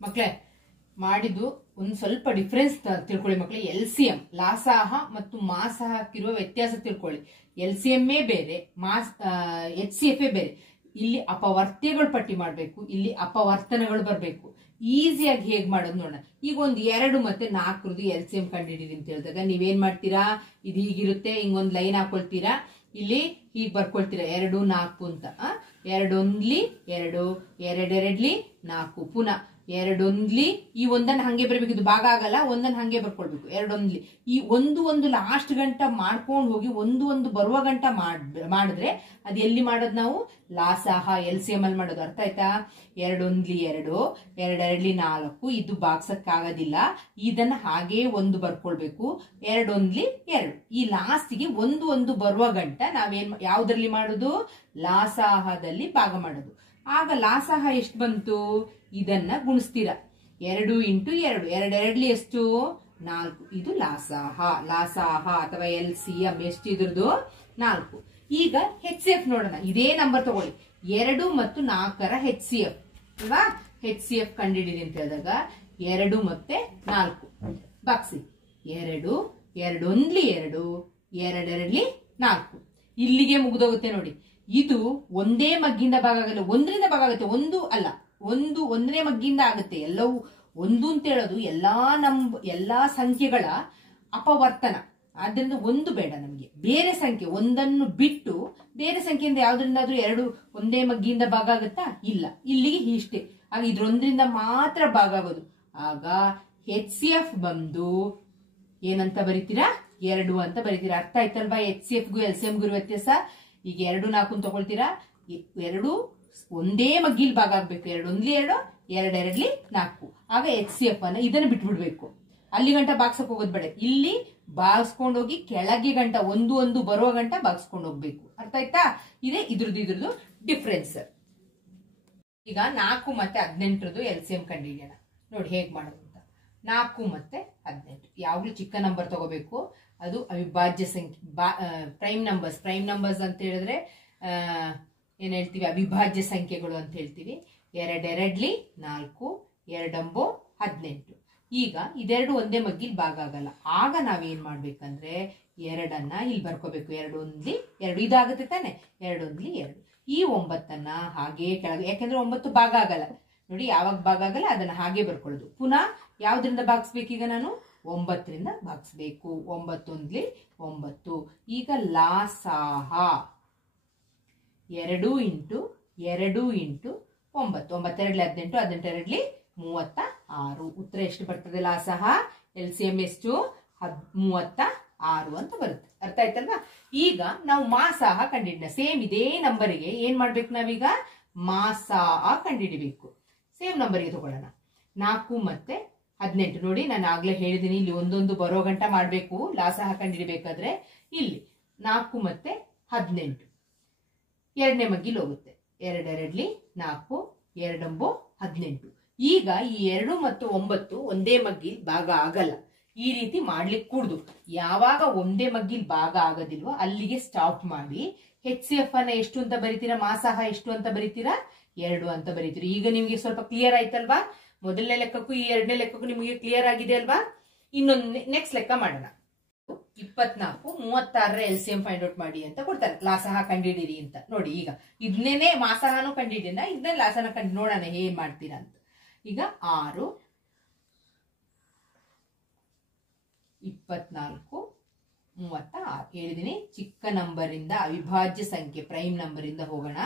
ಮಕ್ಕಳೇ ಮಾಡಿದ್ದು ಒಂದು ಸ್ವಲ್ಪ ಡಿಫ್ರೆನ್ಸ್ ತಿಳ್ಕೊಳ್ಳಿ ಮಕ್ಕಳೇ. LCM ಲಾಸಾಹ ಮತ್ತು ಮಾಸಾಹಕ್ಕಿರುವ ವ್ಯತ್ಯಾಸ ತಿಳ್ಕೊಳ್ಳಿ. LCM ಬೇರೆ, HCF ಬೇರೆ. ಇಲ್ಲಿ ಅಪವರ್ತ್ಯಗಳು ಪಟ್ಟಿ ಮಾಡಬೇಕು, ಇಲ್ಲಿ ಅಪವರ್ತನಗಳು ಬರಬೇಕು. ಈಸಿಯಾಗಿ ಹೇಗ್ ಮಾಡೋದು ನೋಡೋಣ. ಈಗ ಒಂದು 2 ಮತ್ತು 4 LCM ಕಂಡುಹಿಡಿರಿ ಅಂತ ಹೇಳಿದಾಗ ನೀವೇನ್ ಮಾಡ್ತೀರಾ, ಇದು ಹೀಗಿರುತ್ತೆ, ಹಿಂಗೊಂದು ಲೈನ್ ಹಾಕೊಳ್ತೀರಾ, ಇಲ್ಲಿ ಹೀಗೆ ಬರ್ಕೊಳ್ತೀರಾ 2 4 ಅಂತ. 2 1 2, 2 2 4, ಪುನಃ 2 1 ಈ ಒಂದನ್ನ ಹಂಗೆ ಬರ್ಬೇಕು, ಇದು ಭಾಗ ಆಗಲ್ಲ, ಒಂದನ್ನ ಹಂಗೆ ಬರ್ಕೊಳ್ಬೇಕು. 2 1 ಈ ಒಂದು ಲಾಸ್ಟ್ ಗಂಟ ಮಾಡ್ಕೊಂಡು ಹೋಗಿ ಒಂದು ಬರುವ ಗಂಟ ಮಾಡಿದ್ರೆ ಅದು ಎಲ್ಲಿ ಮಾಡೋದು ನಾವು, ಲಾಸಾಹ LCM ಅಲ್ಲಿ ಮಾಡೋದು. ಅರ್ಥ ಆಯ್ತಾ? 2 1 2, 2 2 4, ಇದು ಬಾಗ್ಸಕ್ಕಾಗೋದಿಲ್ಲ, ಇದನ್ನ ಹಾಗೆ ಒಂದು ಬರ್ಕೊಳ್ಬೇಕು. 2 1 2 ಈ ಲಾಸ್ಟಿಗೆ ಒಂದು ಬರುವ ಗಂಟ ನಾವೇನ್ ಯಾವ್ದ್ರಲ್ಲಿ ಮಾಡೋದು, ಲಾಸಾಹದಲ್ಲಿ ಭಾಗ ಮಾಡೋದು. ಆಗ ಲಾಸಾಹ ಎಷ್ಟು ಬಂತು, ಇದನ್ನ ಗುಣಿಸ್ತೀರಾ. 2 × 2, 2 2 ಎಷ್ಟು, 4. ಇದು ಲಾಸಾಹ ಅಥವಾ LCM ಎಷ್ಟು ಇದ್ರದ್ದು, 4. ಈಗ HCF ನೋಡೋಣ. ಇದೇ ನಂಬರ್ ತಗೊಳ್ಳಿ, 2 ಮತ್ತು 4ರ HCF ಅಲ್ವಾ. HCF ಕಂಡುಹಿಡಿರಿ ಅಂತ ಹೇಳಿದಾಗ 2 ಮತ್ತೆ 4 ಬಾಕ್ಸಿ. 2 2 1 2, 2 2 4 ಇಲ್ಲಿಗೆ ಮುಗಿದೋಗುತ್ತೆ ನೋಡಿ. ಇದು ಒಂದೇ ಮಗ್ಗಿಂದ ಭಾಗ ಆಗಲ್ಲ, ಒಂದರಿಂದ ಭಾಗ ಆಗುತ್ತೆ, ಒಂದು ಅಲ್ಲ, ಒಂದನೇ ಮಗ್ಗಿಂದ ಆಗುತ್ತೆ. ಎಲ್ಲವೂ ಒಂದು ಅಂತ ಹೇಳೋದು ಎಲ್ಲಾ ಸಂಖ್ಯೆಗಳ ಅಪವರ್ತನ. ಆದ್ರಿಂದ ಒಂದು ಬೇಡ ನಮಗೆ, ಬೇರೆ ಸಂಖ್ಯೆ ಒಂದನ್ನು ಬಿಟ್ಟು ಬೇರೆ ಸಂಖ್ಯೆಯಿಂದ ಯಾವ್ದ್ರಿಂದಾದ್ರೂ 2 ಒಂದೇ ಮಗ್ಗಿಂದ ಭಾಗ ಆಗುತ್ತಾ, ಇಲ್ಲ. ಇಲ್ಲಿಗೆ ಇಷ್ಟೇ. ಆಗ ಇದ್ರೊಂದರಿಂದ ಮಾತ್ರ ಭಾಗ ಆಗೋದು. ಆಗ HCF ಬಂದು ಏನಂತ ಬರೀತೀರಾ, 2 ಅಂತ ಬರೀತೀರಾ. ಅರ್ಥ ಆಯ್ತಲ್ವಾ HCFಗೂ LCMಗೂ ವ್ಯತ್ಯಾಸ. ಈಗ 2 4 ತಗೊಳ್ತೀರಾ, 2 ಒಂದೇ ಮಗ್ಗಿಲ್ ಭಾಗ ಆಗ್ಬೇಕು. 2 1 2, 2 2 4. ಆಗ HCF ಅನ್ನ ಇದನ್ನ ಬಿಟ್ಬಿಡ್ಬೇಕು, ಅಲ್ಲಿ ಗಂಟ ಬಾಗ್ಸಕ್ ಹೋಗೋದ್ ಬೇಡ. ಇಲ್ಲಿ ಬಾಗ್ಸ್ಕೊಂಡೋಗಿ ಕೆಳಗೆ ಗಂಟ ಒಂದು ಬರುವ ಗಂಟ ಬಾಗ್ಸ್ಕೊಂಡು ಹೋಗ್ಬೇಕು. ಅರ್ಥ ಆಯ್ತಾ? ಇದೇ ಇದ್ರದ್ದು ಡಿಫ್ರೆನ್ಸ್. ಈಗ 4 ಮತ್ತೆ 18 LCM ಕಂಡುಹಿಡಿಯೋಣ. ನೋಡಿ ಹೇಗ್ ಮಾಡೋದು ಅಂತ. 4 ಮತ್ತೆ 18 ಯಾವಾಗ್ಲೂ ಚಿಕ್ಕ ನಂಬರ್ ತಗೋಬೇಕು. ಅದು ಅವಿಭಾಜ್ಯ ಸಂಖ್ಯೆ, ಪ್ರೈಮ್ ನಂಬರ್ಸ್ ಅಂತ ಹೇಳಿದ್ರೆ ಏನ್ ಹೇಳ್ತೀವಿ, ಅವಿಭಾಜ್ಯ ಸಂಖ್ಯೆಗಳು ಅಂತ ಹೇಳ್ತೀವಿ. 2 2 4, 2 18. ಈಗ ಇದೆರಡು ಒಂದೇ ಮಗ್ಗಿಲ್ ಭಾಗ ಆಗಲ್ಲ. ಆಗ ನಾವೇನ್ ಮಾಡ್ಬೇಕಂದ್ರೆ 2ಅನ್ನ ಇಲ್ಲಿ ಬರ್ಕೋಬೇಕು. 2 1 2 ಇದಾಗುತ್ತೆ ತಾನೆ, 2 1 2. ಈ 9ಅನ್ನ ಹಾಗೆ ಕೆಳಗೆ, ಯಾಕಂದ್ರೆ 9 ಭಾಗ ಆಗಲ್ಲ ನೋಡಿ. ಯಾವಾಗ ಭಾಗ ಆಗಲ್ಲ ಅದನ್ನ ಹಾಗೆ ಬರ್ಕೊಳ್ಳೋದು. ಪುನಃ ಯಾವ್ದ್ರಿಂದ ಭಾಗಿಸ್ಬೇಕೀಗ ನಾನು, 9ರಿಂದ ಭಾಗಿಸ್ಬೇಕು. 9 1 9. ಈಗ ಲಾಸಾಹ 2 × 2 × 9, 9 2 18, 18 2 36. ಉತ್ತರ ಎಷ್ಟು ಬರ್ತದೆ ಲಾಸಾಹ? LCM ಎಷ್ಟು? 36 ಅಂತ ಬರುತ್ತೆ. ಅರ್ಥ ಆಯ್ತಲ್ವಾ? ಈಗ ನಾವು ಮಾಸಾಹ ಕಂಡುಹಿಡಿಯೋಣ. ಸೇಮ್ ಇದೇ ನಂಬರಿಗೆ ಏನ್ ಮಾಡ್ಬೇಕು ನಾವೀಗ, ಮಾಸಾಹ ಕಂಡುಹಿಡಿಬೇಕು. ಸೇಮ್ ನಂಬರಿಗೆ ತಗೊಳ್ಳೋಣ. 4 ಮತ್ತೆ 18 ನೋಡಿ, ನಾನು ಆಗ್ಲೇ ಹೇಳಿದೀನಿ ಇಲ್ಲಿ ಒಂದೊಂದು ಬರೋ ಗಂಟ ಮಾಡ್ಬೇಕು ಲಾಸಾಹ ಕಂಡುಹಿಡಿಬೇಕಾದ್ರೆ. ಇಲ್ಲಿ 4 ಮತ್ತೆ 18 ಎರಡನೇ ಮಗ್ಗಿಲ್ ಹೋಗುತ್ತೆ. 2 2 4, 2 18. ಈಗ ಈ 2 ಮತ್ತು 9 ಒಂದೇ ಮಗ್ಗಿಲ್ ಭಾಗ ಆಗಲ್ಲ. ಈ ರೀತಿ ಮಾಡ್ಲಿಕ್ಕೆ ಕೂಡುದು. ಯಾವಾಗ ಒಂದೇ ಮಗ್ಗಿಲ್ ಭಾಗ ಆಗೋದಿಲ್ವೋ ಅಲ್ಲಿಗೆ ಸ್ಟಾಪ್ ಮಾಡಿ HCF ಅನ್ನ ಎಷ್ಟು ಅಂತ ಬರೀತೀರಾ, ಮಾಸಾಹ ಎಷ್ಟು ಅಂತ ಬರೀತೀರಾ, 2 ಅಂತ ಬರೀತೀರಿ. ಈಗ ನಿಮ್ಗೆ ಸ್ವಲ್ಪ ಕ್ಲಿಯರ್ ಆಯ್ತಲ್ವಾ? ಮೊದಲನೇ ಲೆಕ್ಕಕ್ಕೂ ಈ ಎರಡನೇ ಲೆಕ್ಕಕ್ಕೂ ನಿಮಗೆ ಕ್ಲಿಯರ್ ಆಗಿದೆ ಅಲ್ವಾ? ಇನ್ನೊಂದು ನೆಕ್ಸ್ಟ್ ಲೆಕ್ಕ ಮಾಡೋಣ. 24 36ರ LCM ಫೈಂಡ್ ಔಟ್ ಮಾಡಿ ಅಂತ ಕೊಡ್ತಾರೆ. ಲಾಸಾಹ ಕಂಡುಹಿಡಿಯಿರಿ ಅಂತ. ನೋಡಿ ಈಗ ಇದನ್ನೇನೆ ಮಾಸಾಹನು ಕಂಡುಹಿಡಿಯೋಣ, ಇದನ್ನೇ ಲಾಸನ ನೋಡೋಣ ಏನ್ ಮಾಡ್ತೀರಾ ಅಂತ. ಈಗ 6 24 36 ಹೇಳಿದೀನಿ. ಚಿಕ್ಕ ನಂಬರ್ ಇಂದ ಅವಿಭಾಜ್ಯ ಸಂಖ್ಯೆ ಪ್ರೈಮ್ ನಂಬರ್ ಇಂದ ಹೋಗೋಣ.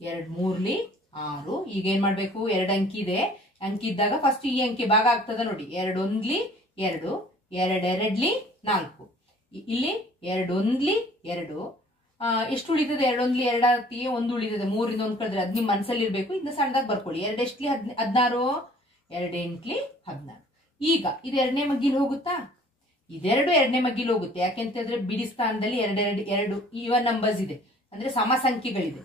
2 3 6. ಈಗ ಏನ್ ಮಾಡ್ಬೇಕು, 2 ಅಂಕಿ ಇದೆ. ಅಂಕಿ ಇದ್ದಾಗ ಫಸ್ಟ್ ಈ ಅಂಕಿ ಭಾಗ ಆಗ್ತದ ನೋಡಿ. 2 1 2, 2 2 4. ಇಲ್ಲಿ 2 1 2 ಎಷ್ಟು ಉಳಿತದೆ, 2 1 2 ಆಗ್ತೀವಿ, 1 ಉಳಿತದೆ. 3ರಿಂದ 1 ಕಳೆದ್ರೆ ಅದ್ ನಿಮ್ ಮನಸ್ಸಲ್ಲಿ ಇರ್ಬೇಕು. ಇದನ್ನ ಸಣ್ಣದಾಗಿ ಬರ್ಕೊಳ್ಳಿ. 2 ಎಷ್ಟು 16, 2 8 16. ಈಗ ಇದು ಎರಡನೇ ಮಗ್ಗಿಲ್ ಹೋಗುತ್ತಾ, ಇದೆರಡು ಎರಡನೇ ಮಗ್ಗಿಲ್ ಹೋಗುತ್ತೆ. ಯಾಕೆಂತಂದ್ರೆ ಬಿಡಿ ಸ್ಥಾನದಲ್ಲಿ 2 2 ಈವನ್ ನಂಬರ್ಸ್ ಇದೆ, ಅಂದ್ರೆ ಸಮ ಸಂಖ್ಯೆಗಳಿದೆ.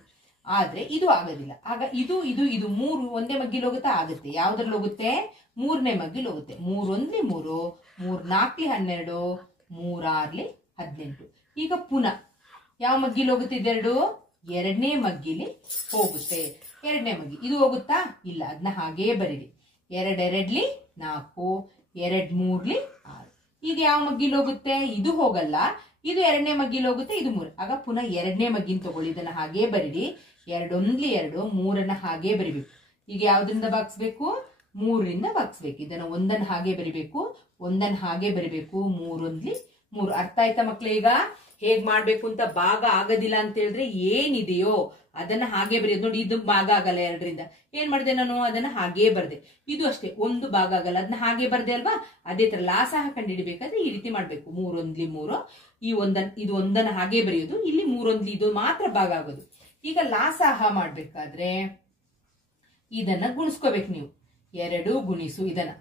ಆದ್ರೆ ಇದು ಆಗೋದಿಲ್ಲ. ಆಗ ಇದು ಇದು ಇದು 3 ಒಂದೇ ಮಗ್ಗಿಲ್ ಹೋಗುತ್ತಾ, ಆಗುತ್ತೆ. ಯಾವ್ದ್ರಲ್ಲಿ ಹೋಗುತ್ತೆ, 3ನೇ ಮಗ್ಗಿಲ್ ಹೋಗುತ್ತೆ. 3 1 3, 3 4 12, 3 6 18. ಈಗ ಪುನಃ ಯಾವ ಮಗ್ಗಿಲ್ ಹೋಗುತ್ತೆ, ಇದೆರಡು ಎರಡನೇ ಮಗ್ಗಿಲಿ ಹೋಗುತ್ತೆ. ಎರಡನೇ ಮಗ್ಗಿ ಇದು ಹೋಗುತ್ತಾ, ಇಲ್ಲ. ಅದನ್ನ ಹಾಗೇ ಬರೀರಿ. ಎರಡೆರಡ್ಲಿ 4, 2 3 6. ಈಗ ಯಾವ ಮಗ್ಗಿಲ್ ಹೋಗುತ್ತೆ? ಇದು ಹೋಗಲ್ಲ, ಇದು ಎರಡನೇ ಮಗ್ಗಿಲ್ ಹೋಗುತ್ತೆ, ಇದು 3. ಆಗ ಪುನಃ ಎರಡನೇ ಮಗ್ಗಿನ ತಗೊಳ್ಳಿ, ಇದನ್ನ ಹಾಗೇ ಬರೀರಿ. 2 1 2, 3 ಹಾಗೇ ಬರಿಬೇಕು. ಈಗ ಯಾವ್ದ್ರಿಂದ ಬಾಗಿಸ್ಬೇಕು? 3ರಿಂದ ಬಾಗಿಸ್ಬೇಕು. ಇದನ್ನ ಒಂದನ್ನು ಹಾಗೆ ಬರಿಬೇಕು, ಒಂದನ್ನು ಹಾಗೆ ಬರಿಬೇಕು. 3 1 3. ಅರ್ಥ ಆಯ್ತಾ ಮಕ್ಳು? ಈಗ ಹೇಗ್ ಮಾಡ್ಬೇಕು ಅಂತ ಭಾಗ ಆಗೋದಿಲ್ಲ ಅಂತ ಹೇಳಿದ್ರೆ ಏನಿದೆಯೋ ಅದನ್ನ ಹಾಗೆ ಬರೆಯೋದು. ನೋಡಿ, ಇದು ಭಾಗ ಆಗಲ್ಲ 2ರಿಂದ. ಏನ್ ಮಾಡಿದೆ ನಾನು? ಅದನ್ನ ಹಾಗೇ ಬರ್ದೆ. ಇದು ಅಷ್ಟೇ, ಒಂದು ಭಾಗ ಆಗಲ್ಲ, ಅದನ್ನ ಹಾಗೆ ಬರ್ದೆ ಅಲ್ವಾ? ಅದೇ ತರ ಲಾಸಾಹ ಕಂಡುಹಿಡಿಬೇಕಾದ್ರೆ ಈ ರೀತಿ ಮಾಡ್ಬೇಕು. 3 1 3, ಇದು ಒಂದನ್ನ ಹಾಗೆ ಬರೆಯೋದು. ಇಲ್ಲಿ 3 1 ಇದು ಮಾತ್ರ ಭಾಗ ಆಗೋದು. ಈಗ ಲಾಸಾಹ ಮಾಡ್ಬೇಕಾದ್ರೆ ಇದನ್ನ ಗುಣಿಸ್ಕೋಬೇಕು ನೀವು. 2 ಗುಣಿಸು, ಇದನ್ನ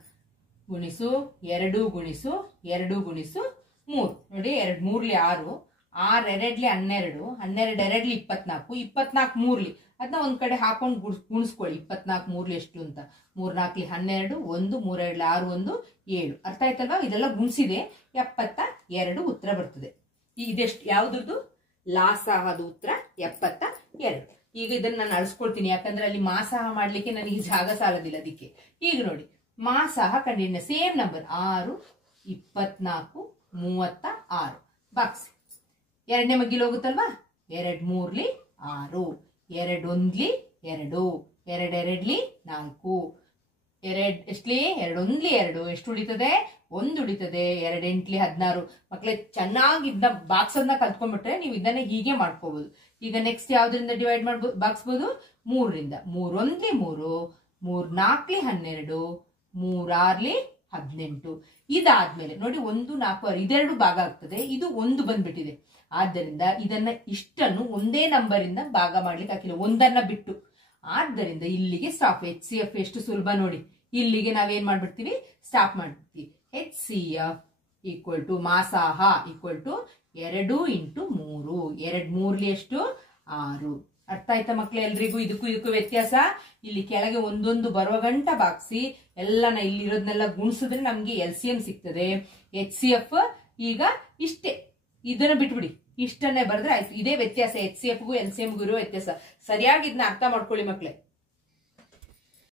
ಗುಣಿಸು 2 ಗುಣಿಸು 2 ಗುಣಿಸು 3. ನೋಡಿ, 2 3 6, 6 2 12, 12 2 24, 24 3. ಅದನ್ನ ಒಂದ್ ಕಡೆ ಹಾಕೊಂಡು ಗುಣಿಸ್ಕೊಳ್ಳಿ. 24 3 ಎಷ್ಟು ಅಂತ. 3 4 12, 1 3 2 6 1 7. ಅರ್ಥ ಆಯ್ತಲ್ವಾ? ಇದೆಲ್ಲ ಗುಣಿಸಿದೆ, 72 ಉತ್ತರ ಬರ್ತದೆ. ಇದೆಷ್ಟು? ಯಾವ್ದು? ಲಾಸಾಹದ ಉತ್ತರ 72. ಈಗ ಇದನ್ನ ನಾನು ಅಳಿಸ್ಕೊಳ್ತೀನಿ, ಯಾಕಂದ್ರೆ ಅಲ್ಲಿ ಮಾಸಾಹ ಮಾಡ್ಲಿಕ್ಕೆ ನನಗೆ ಜಾಗ ಸಾಲದಿಲ್ಲ ಅದಕ್ಕೆ. ಈಗ ನೋಡಿ, ಮಾಸಾಹ ಕಂಡಿಡಿನ ಸೇಮ್ ನಂಬರ್ 6 24 36 ಬಾಕ್ಸ್. ಎರಡನೇ ಮಗ್ಗಿಲ್ ಹೋಗುತ್ತಲ್ವಾ? 2 3 6, 2 1 2, 2 2 4, 2 ಎಷ್ಟಲಿ? 2 1 2. ಎಷ್ಟು ಉಳಿತದೆ? 1 ಉಳಿತದೆ. 2 8 16. ಮಕ್ಕಳೇ, ಚೆನ್ನಾಗಿ ಇದನ್ನ ಬಾಕ್ಸ್ ಅನ್ನ ಕಲ್ತ್ಕೊಂಡ್ಬಿಟ್ರೆ ನೀವು ಇದನ್ನ ಹೀಗೆ ಮಾಡ್ಕೋಬಹುದು. ಈಗ ನೆಕ್ಸ್ಟ್ ಯಾವ್ದ್ರಿಂದ ಡಿವೈಡ್ ಮಾಡ್ಬೋದು? ಬಾಕ್ಸ್ಬೋದು 3ರಿಂದ. 3 1 3, 3 4 12, 3 6 18. ಇದಾದ್ಮೇಲೆ ನೋಡಿ, 1 4 6 ಇದೆರಡು ಭಾಗ ಆಗ್ತದೆ, ಇದು 1 ಬಂದ್ಬಿಟ್ಟಿದೆ. ಆದ್ದರಿಂದ ಇದನ್ನ ಇಷ್ಟನ್ನು ಒಂದೇ ನಂಬರ್ ಇಂದ ಭಾಗ ಮಾಡ್ಲಿಕ್ಕೆ ಹಾಕಿಲ್ಲ, ಒಂದನ್ನ ಬಿಟ್ಟು. ಆದ್ದರಿಂದ ಇಲ್ಲಿಗೆ ಸ್ಟಾಪ್. HCF ಎಷ್ಟು ಸುಲಭ ನೋಡಿ. ಇಲ್ಲಿಗೆ ನಾವೇನ್ ಮಾಡ್ಬಿಡ್ತೀವಿ? ಸ್ಟಾಪ್ ಮಾಡ್ಬಿಡ್ತೀವಿ. HCF ಈಕ್ವಲ್ ಟು ಮಾಸಾಹ ಈಕ್ವಲ್ ಟು 2 × 3. 2 3 ಎಷ್ಟು? 6. ಅರ್ಥ ಆಯ್ತಾ ಮಕ್ಳು ಎಲ್ರಿಗೂ? ಇದಕ್ಕೂ ವ್ಯತ್ಯಾಸ. ಇಲ್ಲಿ ಕೆಳಗೆ ಒಂದೊಂದು ಬರುವ ಗಂಟ ಬಾಕ್ಸಿ ಎಲ್ಲನ ಇಲ್ಲಿರೋದನ್ನೆಲ್ಲ ಗುಣಿಸಿದ್ರೆ ನಮ್ಗೆ LCM ಸಿಗ್ತದೆ. HCF ಈಗ ಇಷ್ಟೇ, ಇದನ್ನ ಬಿಟ್ಬಿಡಿ, ಇಷ್ಟನ್ನೇ ಬರೆದ್ರೆ ಆಯ್ತು. ಇದೇ ವ್ಯತ್ಯಾಸ HCFಗೂ LCMಗೂ ಇರೋ ವ್ಯತ್ಯಾಸ. ಸರಿಯಾಗಿ ಇದನ್ನ ಅರ್ಥ ಮಾಡ್ಕೊಳ್ಳಿ ಮಕ್ಳೇ.